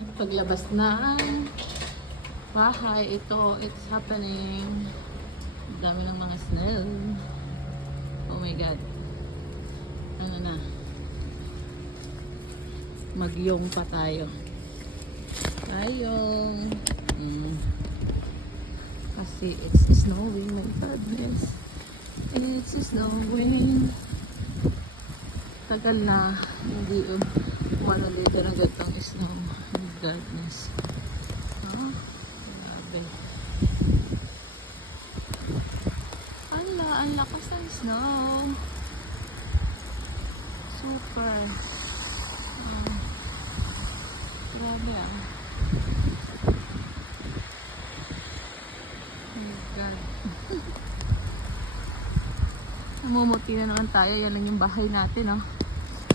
Paglabas ng bahay, it's happening. Dami ng mga snail. Oh my god. Ano na? Magyong pa tayo. Tayong. Kasi it's snowing. My goodness. It's snowing. Tagal na. Hindi umano dito ng gatong snow. My goodness. Oh, grabe. Ang lakas ng snow. Super. Grabe ah. Oh my God. Namumuti na naman tayo. Yan lang yung bahay natin, oh.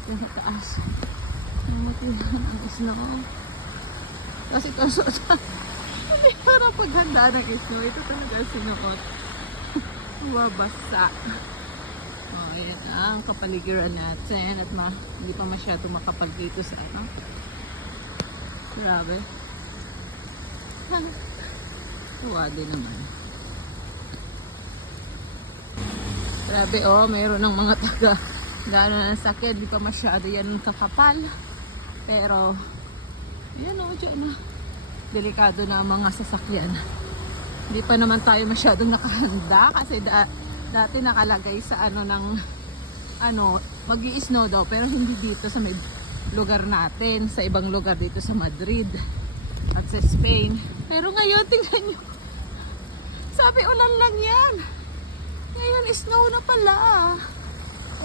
Yan sa taas. Namumuti na ang snow. Kasi hindi para paghanda ng snow. Ito talaga sinuot. Wabasa. Oh, ayan ang kapaligiran natin at hindi pa masyado makapag dito sa ano. Grabe. Tuwa din naman. Grabe, oh, mayroon ng mga taga gano'n ng sakit. Di pa masyado yan kakapal. Pero yan, oh, dyan na. Delikado na ang mga sasakyan. Hindi pa naman tayo masyadong nakahanda kasi dati nakalagay sa magi-snow daw pero hindi dito sa may lugar natin, sa ibang lugar dito sa Madrid at sa Spain. Pero ngayon tingnan nyo, sabi ulan lang yan, ngayon snow na pala.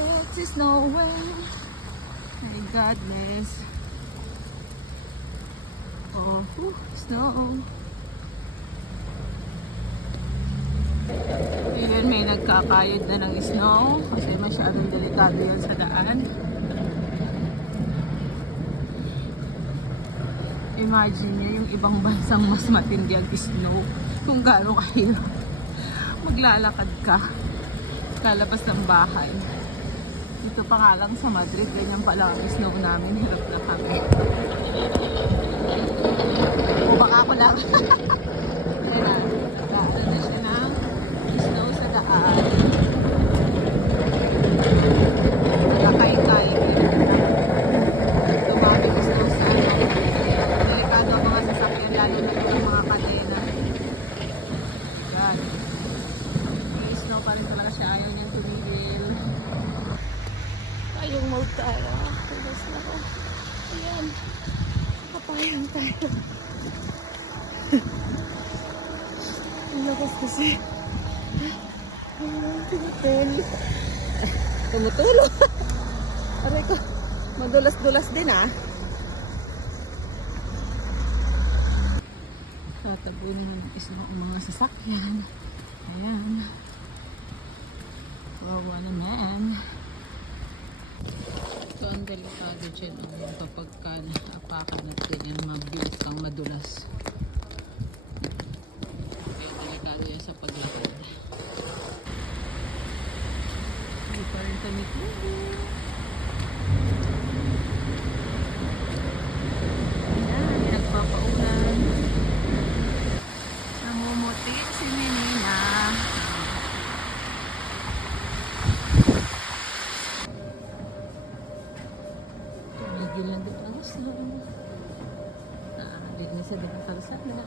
It's snowing. My goodness. Oh, snow. Ayan, may nagkakayod na ng snow kasi masyadong delikado yun sa daan. Imagine nyo yung ibang bansang mas matindi ang snow kung gaano kahirap. Maglalakad ka, lalabas ng bahay. Dito pa nga lang sa Madrid, ganyan pala ang snow namin, hirap na kami. O baka ako lang. Ayan, nagkaaral na siya ng snow sa daan. Nagkakaykay. Tumami ang snow sa ano. Delikado ang mga sasakyan, lalo na yung mga kadena. Yan. May snow pa rin talaga siya. Ayaw niyang tumigil. Tayong mode tayo. Tigas na ko. Ayan. Kapayang tayo. Ang lakas kasi. Tumutulo. Aray ko. Madulas-dulas din ah. Tatabunin mo ng isang mga sasakyan. Ayan. Wawa naman. Ito ang delikado dyan. Kapag ka naapakan at ganyan, mabilis kang madulas. Kaya delikado yan sa paglakad. Hindi pa rin kami tulo. Ayan, nagpapaulan. Namumuti si Menina. Tumigil na din ang snow. Naalig na sa din ang kalsada.